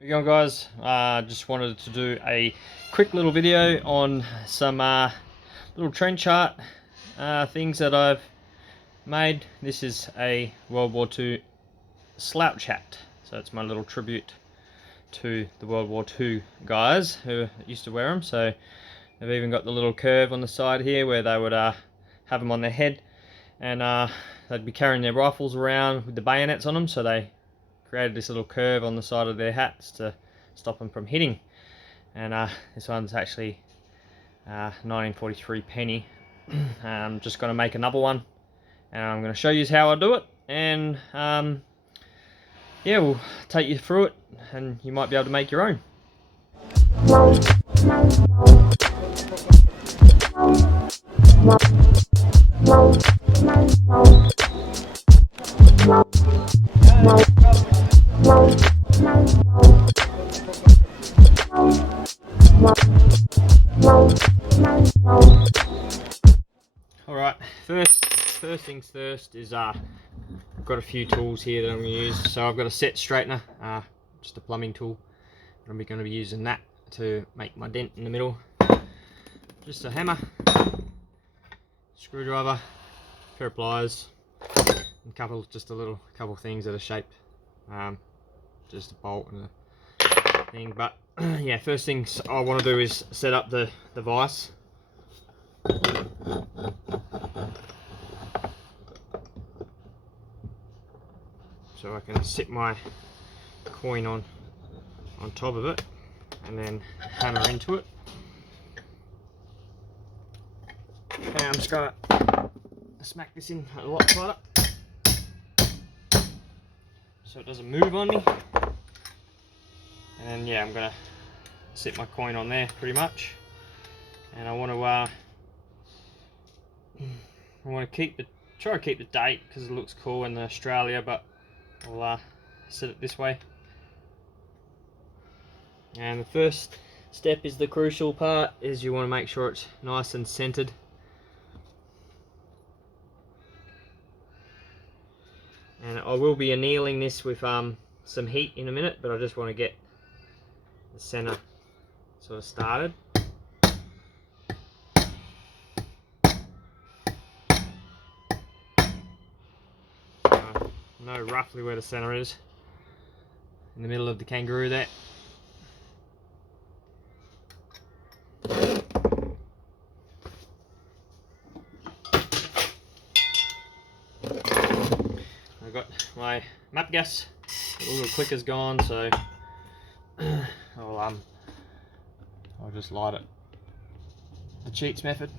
How you going, guys? Just wanted to do a quick little video on some little trend chart things that I've made. This is a World War II slouch hat, so it's my little tribute to the World War II guys who used to wear them. So they've even got the little curve on the side here where they would have them on their head, and they'd be carrying their rifles around with the bayonets on them, so they created this little curve on the side of their hats to stop them from hitting. And this one's actually 1943 penny. I'm just going to make another one, and I'm going to show you how I do it, and yeah, we'll take you through it, and you might be able to make your own. Alright, first things first is I've got a few tools here that I'm going to use. So I've got a set straightener, just a plumbing tool. I'm going to be using that to make my dent in the middle. Just a hammer, screwdriver, pair of pliers, and just a couple things that are shaped, just a bolt and a thing. But yeah, first things I want to do is set up the vise. So I can sit my coin on top of it and then hammer into it. And I'm just going to smack this in a lot tighter so it doesn't move on me. And yeah, I'm going to sit my coin on there pretty much. And I want to try to keep the date because it looks cool in Australia, but I'll set it this way. And the first step is the crucial part, is you want to make sure it's nice and centered. And I will be annealing this with some heat in a minute, but I just want to get the center sort of started. I know roughly where the center is, in the middle of the kangaroo there. I've got my map gas, the little clicker's gone, so I'll just light it the cheats method.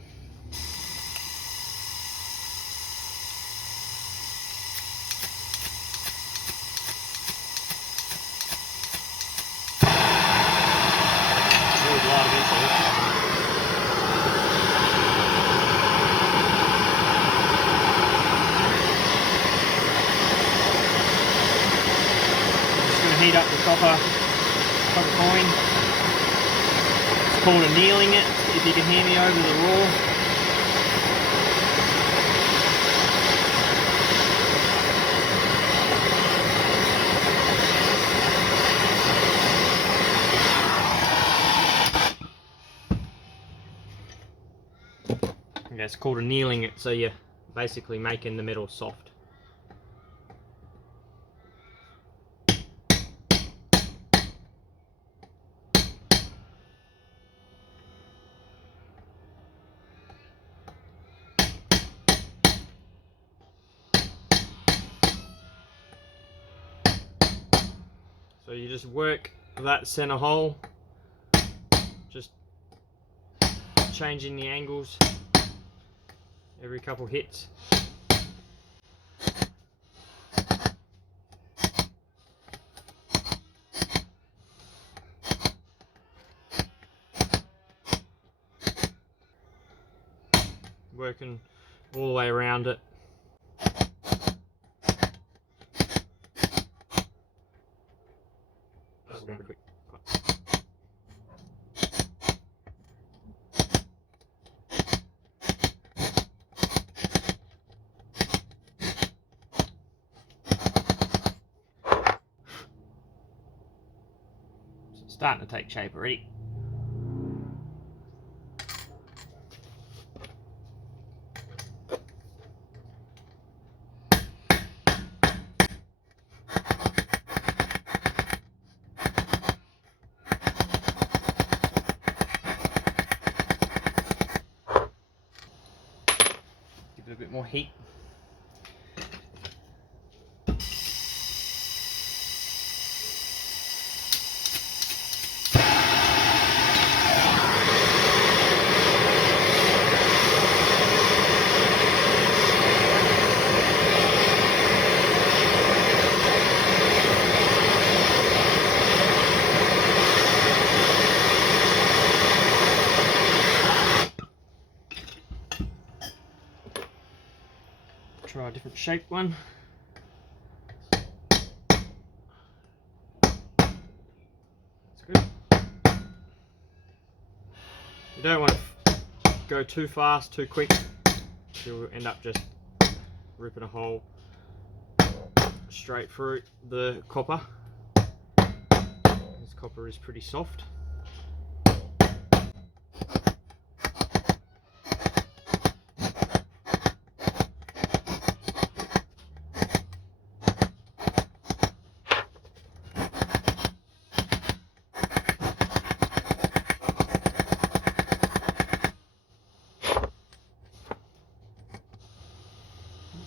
Heat up the copper coin. It's called annealing it, if you can hear me over the roar. Yeah, it's called annealing it, so you're basically making the metal soft. So you just work that center hole, just changing the angles every couple hits. Working all the way around it. starting to take shape already. Give it a bit more heat. Try a different shape one. That's good. You don't want to go too fast, too quick. You'll end up just ripping a hole straight through the copper. This copper is pretty soft.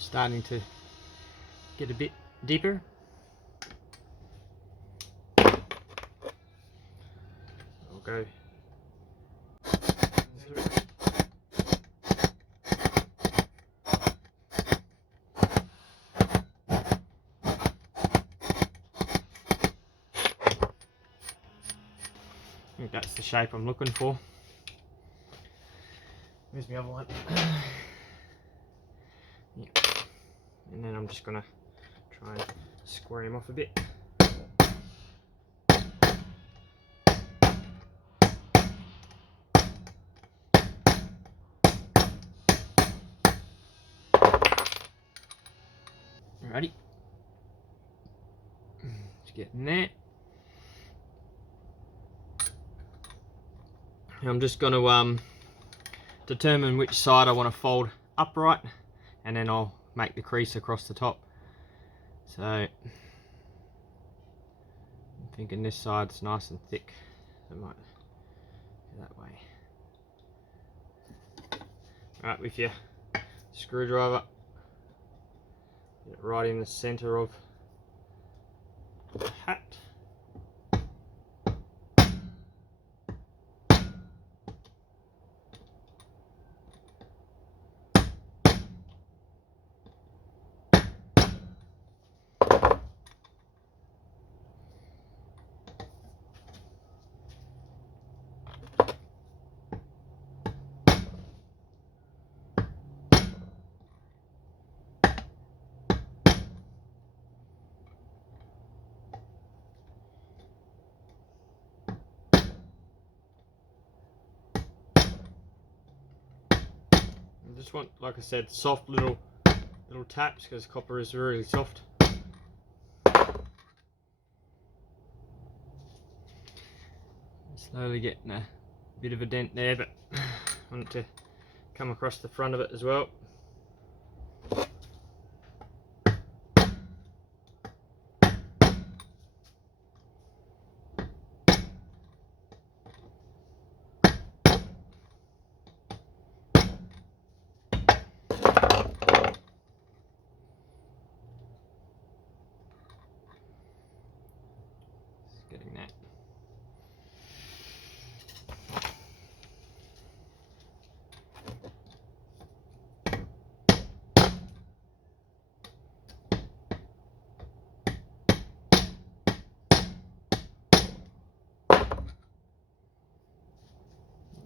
Starting to get a bit deeper. I'll go I think that's the shape I'm looking for. Where's my other one? Yeah. And then I'm just gonna try and square him off a bit. Alrighty. Just getting there. I'm just going to determine which side I want to fold upright, and then I'll make the crease across the top. So I'm thinking this side's nice and thick, so I might go that way. Alright, with your screwdriver, get it right in the center of the hat. I just want, like I said, soft little taps, because copper is really soft. Slowly getting a bit of a dent there, but I want it to come across the front of it as well. Getting that.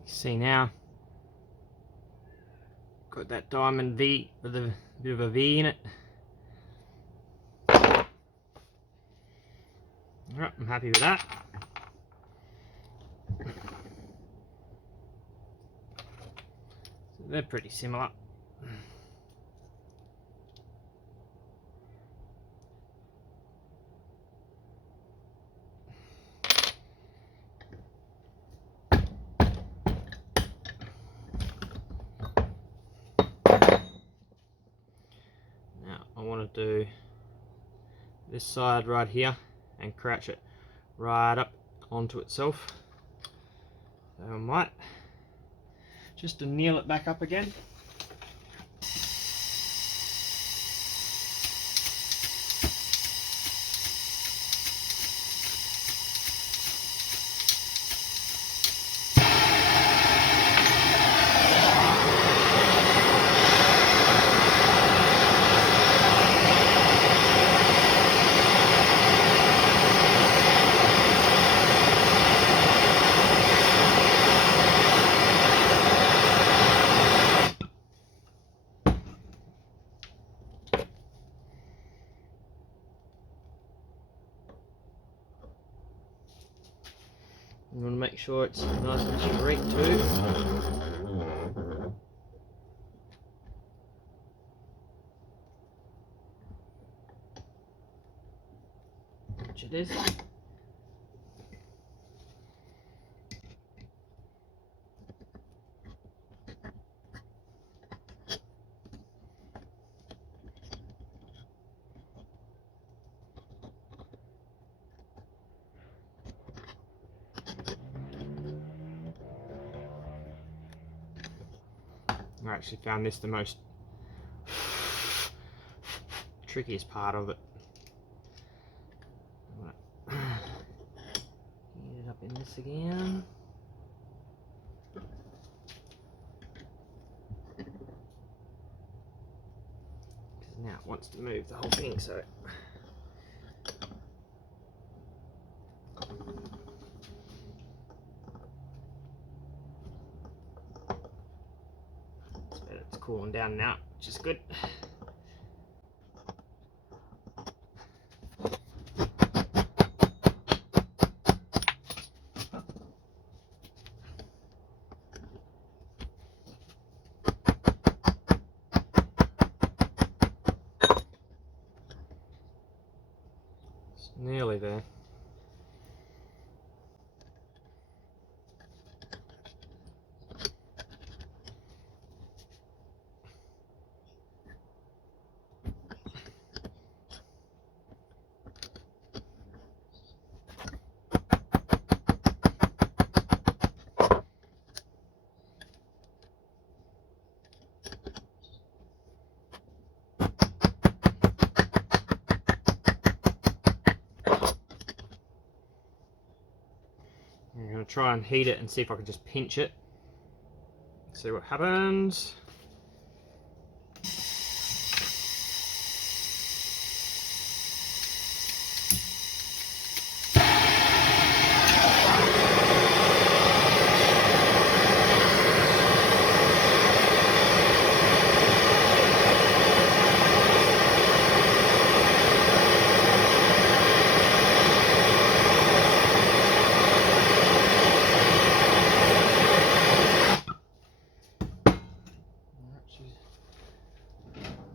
See now, got that diamond V with a bit of a V in it. Alright, I'm happy with that. So they're pretty similar. do this side right here and crouch it right up onto itself. So I might just to kneel it back up again. You want to make sure it's nice and straight too. Which it is. I actually found this the most trickiest part of it. Get it up in this again. Because now it wants to move the whole thing, so it's cooling down now, which is good. It's nearly there. I'm going to try and heat it and see if I can just pinch it. See what happens.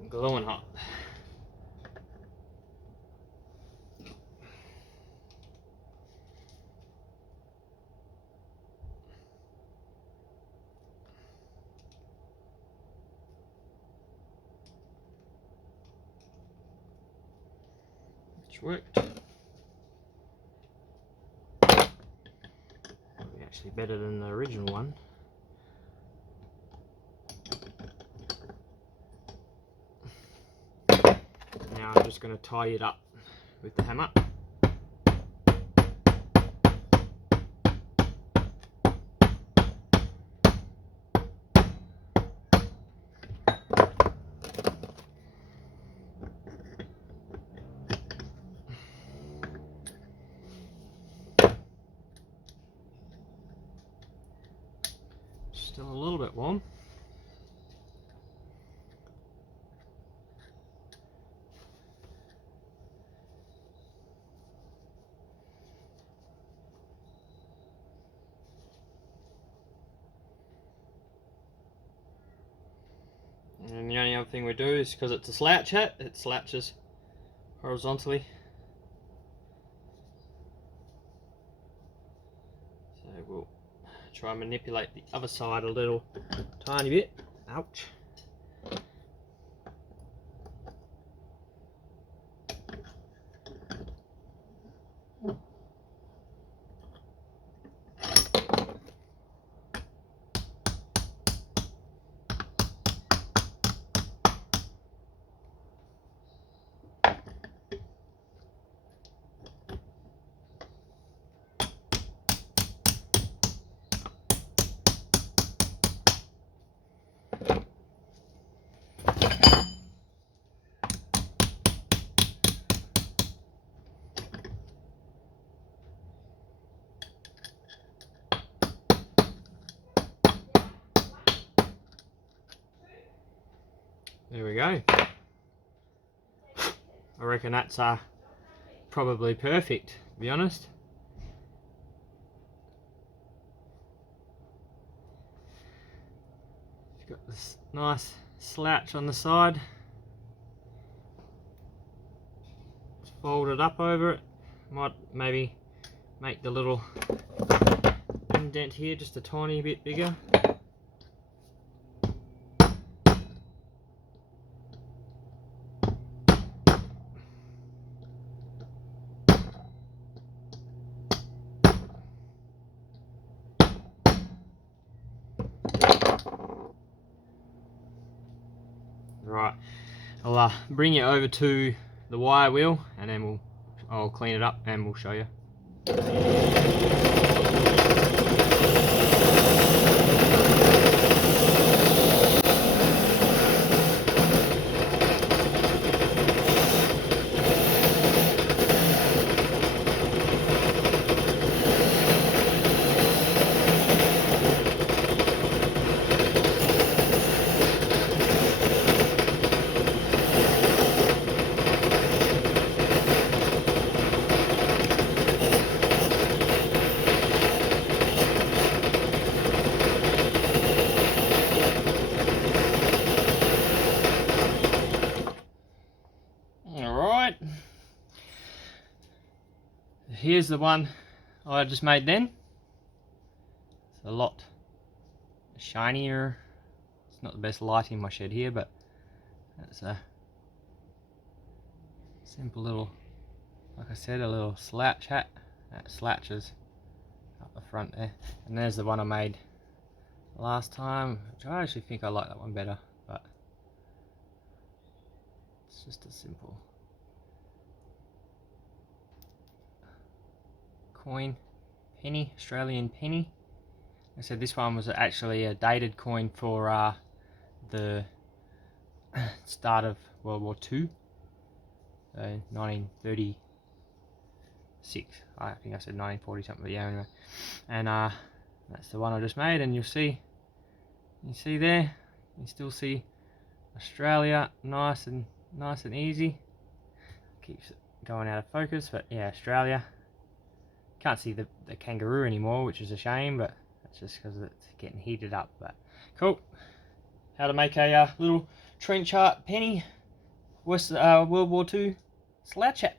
Glowing hot. It's worked. Actually better than the original one. Now I'm just going to tie it up with the hammer. Still a little bit warm. And the only other thing we do is, because it's a slouch hat, it slouches horizontally. So we'll try and manipulate the other side a little tiny bit. Ouch. go. I reckon that's probably perfect, to be honest. You've got this nice slouch on the side. Just fold it up over it. Might maybe make the little indent here just a tiny bit bigger. Right, I'll bring you over to the wire wheel and then I'll clean it up and we'll show you. Alright, here's the one I just made then. It's a lot shinier. It's not the best lighting in my shed here, but that's a simple little, like I said, a little slouch hat that slouches up the front there. And there's the one I made last time, which I actually think I like that one better, but it's just a simple coin, penny, Australian penny. I said this one was actually a dated coin for the start of World War II, so 1936. I think I said 1940 something, but yeah, anyway. And that's the one I just made, and you see there, you still see Australia, nice and easy. Keeps going out of focus, but yeah, Australia. Can't see the kangaroo anymore, which is a shame, but that's just because it's getting heated up. But cool. How to make a little trench heart penny World War II slouch hat.